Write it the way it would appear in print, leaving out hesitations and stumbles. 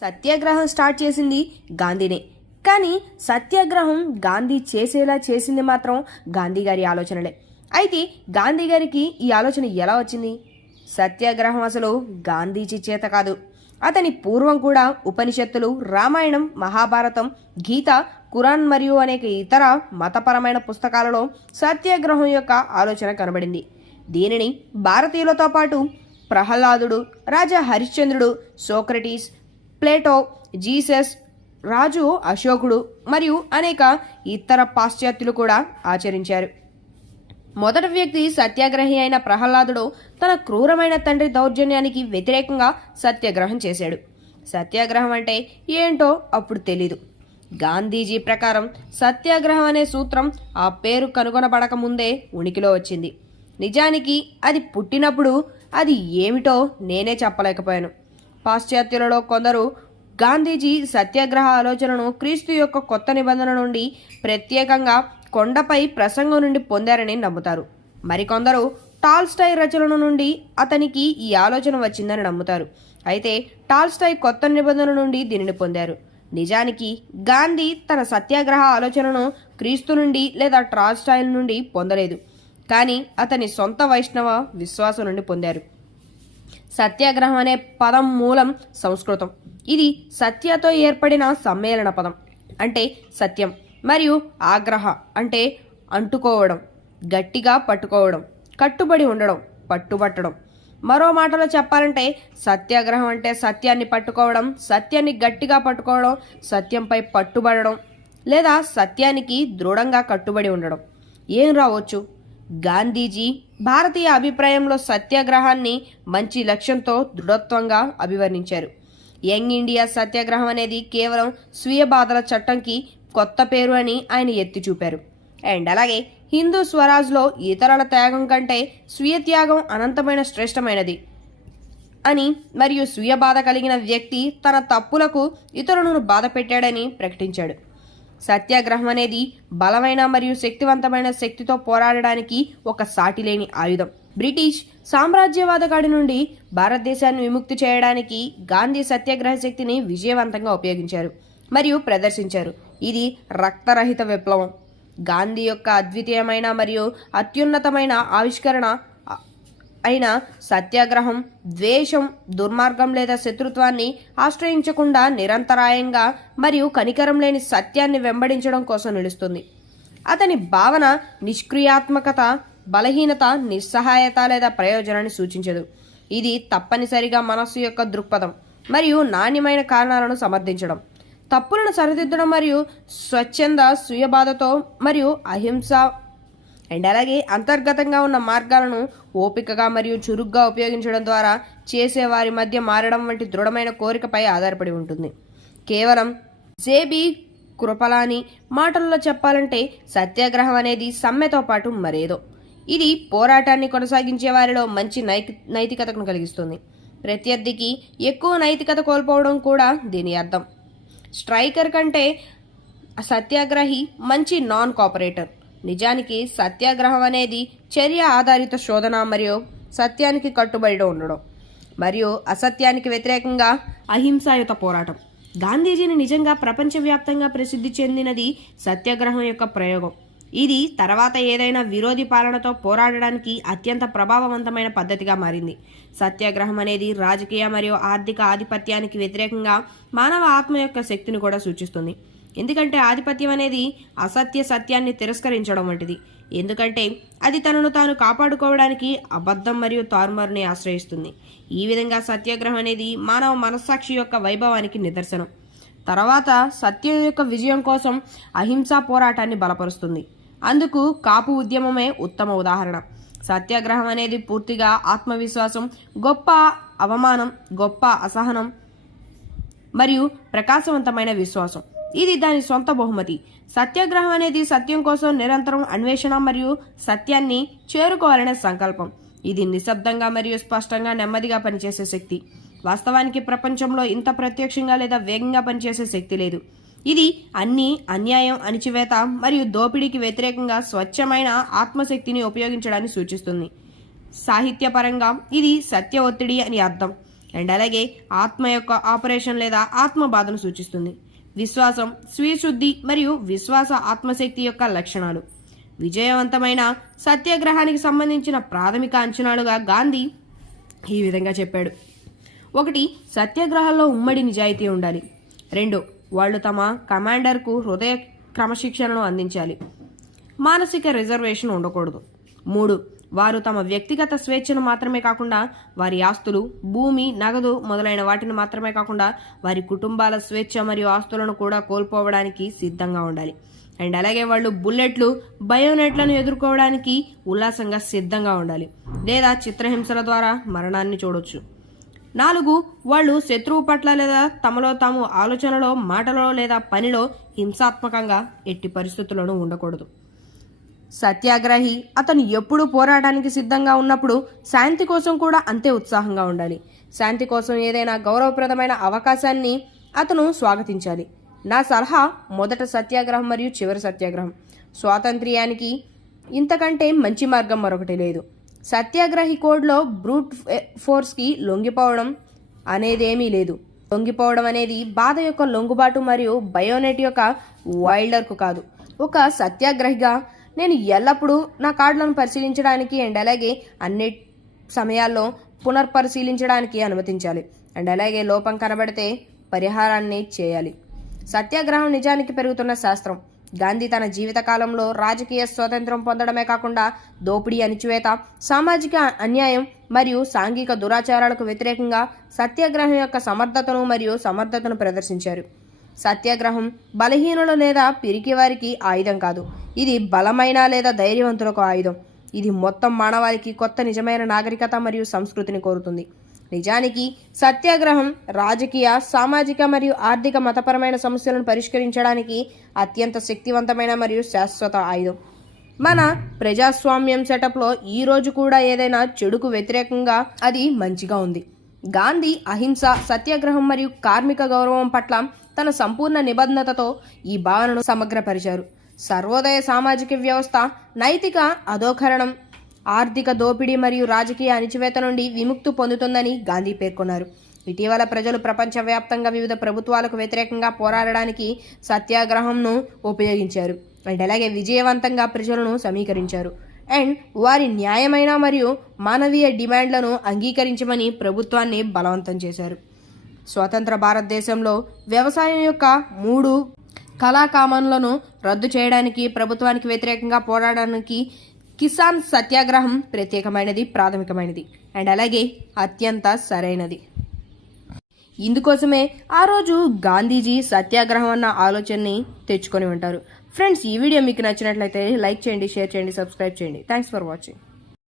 సత్యాగ్రహం స్టార్ట్ చేసింది గాంధీనే. కానీ సత్యాగ్రహం గాంధీ చేసేలా చేసింది మాత్రం గాంధీ గారి ఆలోచనలే. అయితే గాంధీ గారికి ఈ ఆలోచన ఎలా వచ్చింది? సత్యాగ్రహం అసలు గాంధీజీ చేత కాదు. అతని పూర్వం కూడా ఉపనిషత్తులు, రామాయణం, మహాభారతం, గీత, ఖురాన్ మరియు అనేక ఇతర మతపరమైన పుస్తకాలలో సత్యాగ్రహం యొక్క ఆలోచన కనబడింది. దీనిని భారతీయులతో పాటు ప్రహ్లాదుడు, రాజా హరిశ్చంద్రుడు, సోక్రటీస్, ప్లేటో, జీసస్, రాజు అశోకుడు మరియు అనేక ఇతర పాశ్చాత్యులు కూడా ఆచరించారు. మొదటి వ్యక్తి సత్యాగ్రహి అయిన ప్రహ్లాదుడు తన క్రూరమైన తండ్రి దౌర్జన్యానికి వ్యతిరేకంగా సత్యాగ్రహం చేశాడు. సత్యాగ్రహం అంటే ఏంటో అప్పుడు తెలీదు. గాంధీజీ ప్రకారం సత్యాగ్రహం అనే సూత్రం ఆ పేరు కనుగొనబడక ముందే ఉనికిలో వచ్చింది. నిజానికి అది పుట్టినప్పుడు అది ఏమిటో నేనే చెప్పలేకపోయాను. పాశ్చాత్యులలో కొందరు గాంధీజీ సత్యాగ్రహ ఆలోచనను క్రీస్తు యొక్క కొత్త నిబంధన నుండి, ప్రత్యేకంగా కొండపై ప్రసంగం నుండి పొందారని నమ్ముతారు. మరికొందరు టాల్స్టాయ్ రచనల నుండి అతనికి ఈ ఆలోచన వచ్చిందని నమ్ముతారు. అయితే టాల్స్టాయ్ కొత్త నిబంధన నుండి దీనిని పొందారు. నిజానికి గాంధీ తన సత్యాగ్రహ ఆలోచనను క్రీస్తు నుండి లేదా టాల్స్టాయ్ నుండి పొందలేదు, కానీ అతని సొంత వైష్ణవ విశ్వాసం నుండి పొందారు. సత్యాగ్రహం అనే పదం మూలం సంస్కృతం. ఇది సత్యతో ఏర్పడిన సమ్మేళన పదం. అంటే సత్యం మరియు ఆగ్రహ అంటే అంటుకోవడం, గట్టిగా పట్టుకోవడం, కట్టుబడి ఉండడం, పట్టుబట్టడం. మరో మాటలో చెప్పాలంటే సత్యాగ్రహం అంటే సత్యాన్ని పట్టుకోవడం, సత్యాన్ని గట్టిగా పట్టుకోవడం, సత్యంపై పట్టుబడడం లేదా సత్యానికి దృఢంగా కట్టుబడి ఉండడం. ఏం రావచ్చు? గాంధీజీ భారతీయ అభిప్రాయంలో సత్యాగ్రహాన్ని మంచి లక్ష్యంతో దృఢత్వంగా అభివర్ణించారు. యంగ్ ఇండియా సత్యాగ్రహం అనేది కేవలం స్వీయ బాధల చట్టంకి కొత్త పేరు అని ఆయన ఎత్తి చూపారు. అండ్ అలాగే హిందూ స్వరాజ్లో ఇతరుల త్యాగం కంటే స్వీయ త్యాగం అనంతమైన శ్రేష్టమైనది అని, మరియు స్వీయ బాధ కలిగిన వ్యక్తి తన తప్పులకు ఇతరులను బాధ పెట్టాడని ప్రకటించాడు. సత్యాగ్రహం అనేది బలమైన మరియు శక్తివంతమైన శక్తితో పోరాడడానికి ఒక సాటిలేని ఆయుధం. బ్రిటిష్ సామ్రాజ్యవాదగాడి నుండి భారతదేశాన్ని విముక్తి చేయడానికి గాంధీ సత్యాగ్రహ శక్తిని విజయవంతంగా ఉపయోగించారు మరియు ప్రదర్శించారు. ఇది రక్తరహిత విప్లవం. గాంధీ యొక్క అద్వితీయమైన మరియు అత్యున్నతమైన ఆవిష్కరణ అయిన సత్యాగ్రహం ద్వేషం, దుర్మార్గం లేదా శత్రుత్వాన్ని ఆశ్రయించకుండా నిరంతరాయంగా మరియు కనికరం లేని సత్యాన్ని వెంబడించడం కోసం నిలుస్తుంది. అతని భావన నిష్క్రియాత్మకత, బలహీనత, నిస్సహాయత లేదా ప్రయోజనాన్ని సూచించదు. ఇది తప్పనిసరిగా మనస్సు యొక్క దృక్పథం మరియు నాణ్యమైన కారణాలను సమర్థించడం, తప్పులను సరిదిద్దడం మరియు స్వచ్ఛంద స్వీయబాధతో మరియు అహింస అండ్ అలాగే అంతర్గతంగా ఉన్న మార్గాలను ఓపికగా మరియు చురుగ్గా ఉపయోగించడం ద్వారా చేసేవారి మధ్య మారడం వంటి దృఢమైన కోరికపై ఆధారపడి ఉంటుంది. కేవలం జేబీ కృపలాని మాటల్లో చెప్పాలంటే సత్యాగ్రహం అనేది సమ్మెతో పాటు మరేదో. ఇది పోరాటాన్ని కొనసాగించే వారిలో మంచి నైతికతను కలిగిస్తుంది. ప్రత్యర్థికి ఎక్కువ నైతికత కోల్పోవడం కూడా దీని అర్థం. స్ట్రైకర్ కంటే సత్యాగ్రహి మంచి నాన్ కోఆపరేటర్. నిజానికి సత్యాగ్రహం అనేది చర్య ఆధారిత శోధన మరియు సత్యానికి కట్టుబడి ఉండడం మరియు అసత్యానికి వ్యతిరేకంగా అహింసాయుత పోరాటం. గాంధీజీని నిజంగా ప్రపంచవ్యాప్తంగా ప్రసిద్ధి చెందినది సత్యాగ్రహం యొక్క ప్రయోగం. ఇది తర్వాత ఏదైనా విరోధి పాలనతో పోరాడడానికి అత్యంత ప్రభావవంతమైన పద్ధతిగా మారింది. సత్యాగ్రహం అనేది రాజకీయ మరియు ఆర్థిక ఆధిపత్యానికి వ్యతిరేకంగా మానవ ఆత్మ యొక్క శక్తిని కూడా సూచిస్తుంది. ఎందుకంటే ఆధిపత్యం అనేది అసత్య సత్యాన్ని తిరస్కరించడం వంటిది. ఎందుకంటే అది తనను తాను కాపాడుకోవడానికి అబద్ధం మరియు తారుమారుని ఆశ్రయిస్తుంది. ఈ విధంగా సత్యాగ్రహం అనేది మానవ మనస్సాక్షి యొక్క వైభవానికి నిదర్శనం. తర్వాత సత్యం యొక్క విజయం కోసం అహింసా పోరాటాన్ని బలపరుస్తుంది. అందుకు కాపు ఉద్యమమే ఉత్తమ ఉదాహరణ. సత్యాగ్రహం అనేది పూర్తిగా ఆత్మవిశ్వాసం, గొప్ప అవమానం, గొప్ప అసహనం మరియు ప్రకాశవంతమైన విశ్వాసం. ఇది దాని సొంత బహుమతి. సత్యాగ్రహం అనేది సత్యం కోసం నిరంతరం అన్వేషణ మరియు సత్యాన్ని చేరుకోవాలనే సంకల్పం. ఇది నిశ్శబ్దంగా మరియు స్పష్టంగా నెమ్మదిగా పనిచేసే శక్తి. వాస్తవానికి ప్రపంచంలో ఇంత ప్రత్యక్షంగా లేదా వేగంగా పనిచేసే శక్తి లేదు. ఇది అన్ని అన్యాయం, అణిచివేత మరియు దోపిడీకి వ్యతిరేకంగా స్వచ్ఛమైన ఆత్మశక్తిని ఉపయోగించడాన్ని సూచిస్తుంది. సాహిత్యపరంగా ఇది సత్య ఒత్తిడి అని అర్థం. అండ్ అలాగే ఆత్మ యొక్క ఆపరేషన్ లేదా ఆత్మ బాధను సూచిస్తుంది. విశ్వాసం, స్వీశుద్ధి మరియు విశ్వాస ఆత్మశక్తి యొక్క లక్షణాలు. విజయవంతమైన సత్యాగ్రహానికి సంబంధించిన ప్రాథమిక అంచనాలుగా గాంధీ ఈ విధంగా చెప్పాడు. 1. సత్యాగ్రహాల్లో ఉమ్మడి నిజాయితీ ఉండాలి. 2. వాళ్ళు తమ కమాండర్కు హృదయ క్రమశిక్షణను అందించాలి. మానసిక రిజర్వేషన్ ఉండకూడదు. 3. వారు తమ వ్యక్తిగత స్వేచ్ఛను మాత్రమే కాకుండా వారి ఆస్తులు, భూమి, నగదు మొదలైన వాటిని మాత్రమే కాకుండా వారి కుటుంబాల స్వేచ్ఛ మరియు ఆస్తులను కూడా కోల్పోవడానికి సిద్ధంగా ఉండాలి. అండ్ అలాగే వాళ్ళు బుల్లెట్లు, బయోనెట్లను ఎదుర్కోవడానికి ఉల్లాసంగా సిద్ధంగా ఉండాలి లేదా చిత్రహింసల ద్వారా మరణాన్ని చూడొచ్చు. 4. వాళ్ళు శత్రువు పట్ల లేదా తమలో తాము ఆలోచనలో, మాటలో లేదా పనిలో హింసాత్మకంగా ఎట్టి పరిస్థితుల్లోనూ ఉండకూడదు. సత్యాగ్రహి అతను ఎప్పుడూ పోరాటానికి సిద్ధంగా ఉన్నప్పుడు శాంతి కోసం కూడా అంతే ఉత్సాహంగా ఉండాలి. శాంతి కోసం ఏదైనా గౌరవప్రదమైన అవకాశాన్ని అతను స్వాగతించాలి. నా సలహా మొదట సత్యాగ్రహం మరియు చివరి సత్యాగ్రహం. స్వాతంత్ర్యానికి ఇంతకంటే మంచి మార్గం మరొకటి లేదు. సత్యాగ్రహి కోడ్లో బ్రూట్ ఫోర్స్కి లొంగిపోవడం అనేదేమీ లేదు. లొంగిపోవడం అనేది బాధ యొక్క లొంగుబాటు మరియు బయోనెట్ యొక్క వైల్డర్కు కాదు. ఒక సత్యాగ్రహిగా నేను ఎల్లప్పుడూ నా కార్డులను పరిశీలించడానికి అండ్ అలాగే అన్ని సమయాల్లో పునర్పరిశీలించడానికి అనుమతించాలి. అండ్ అలాగే లోపం కనబడితే పరిహారాన్ని చేయాలి. సత్యాగ్రహం నిజానికి పెరుగుతున్న శాస్త్రం. గాంధీ తన జీవితకాలంలో రాజకీయ స్వాతంత్రం పొందడమే కాకుండా దోపిడీ, అణిచివేత, సామాజిక అన్యాయం మరియు సాంఘిక దురాచారాలకు వ్యతిరేకంగా సత్యాగ్రహం యొక్క సమర్థతను ప్రదర్శించారు. సత్యాగ్రహం బలహీనులు లేదా పిరికివారికి ఆయుధం కాదు. ఇది బలమైన లేదా ధైర్యవంతులకు ఆయుధం. ఇది మొత్తం మానవాళికి కొత్త నిజమైన నాగరికత మరియు సంస్కృతిని కోరుతుంది. నిజానికి సత్యాగ్రహం రాజకీయ, సామాజిక మరియు ఆర్థిక, మతపరమైన సమస్యలను పరిష్కరించడానికి అత్యంత శక్తివంతమైన మరియు శాశ్వత ఆయుధం. మన ప్రజాస్వామ్యం సెటప్లో ఈ రోజు కూడా ఏదైనా చెడుకు వ్యతిరేకంగా అది మంచిగా ఉంది. గాంధీ అహింస, సత్యాగ్రహం మరియు కార్మిక గౌరవం పట్ల తన సంపూర్ణ నిబద్ధతతో ఈ భావనను సమగ్రపరిచారు. సర్వోదయ సామాజిక వ్యవస్థ నైతిక అధోకరణం, ఆర్థిక దోపిడీ మరియు రాజకీయ అణిచివేత నుండి విముక్తి పొందుతుందని గాంధీ పేర్కొన్నారు. ఇటీవల ప్రజలు ప్రపంచవ్యాప్తంగా వివిధ ప్రభుత్వాలకు వ్యతిరేకంగా పోరాడడానికి సత్యాగ్రహంను ఉపయోగించారు అండ్ అలాగే విజయవంతంగా ప్రజలను సమీకరించారు అండ్ వారి న్యాయమైన మరియు మానవీయ డిమాండ్లను అంగీకరించమని ప్రభుత్వాన్ని బలవంతం చేశారు. స్వతంత్ర భారతదేశంలో వ్యవసాయం యొక్క 3 కళాకామన్లను రద్దు చేయడానికి, ప్రభుత్వానికి వ్యతిరేకంగా పోరాడడానికి కిసాన్ సత్యాగ్రహం ప్రత్యేకమైనది, ప్రాథమికమైనది అండ్ అలాగే అత్యంత సరైనది. ఇందుకోసమే ఆ రోజు గాంధీజీ సత్యాగ్రహం అన్న ఆలోచనని తెచ్చుకొని ఉంటారు. ఫ్రెండ్స్, ఈ వీడియో మీకు నచ్చినట్లయితే లైక్ చేయండి, షేర్ చేయండి, సబ్స్క్రైబ్ చేయండి. Thanks for watching.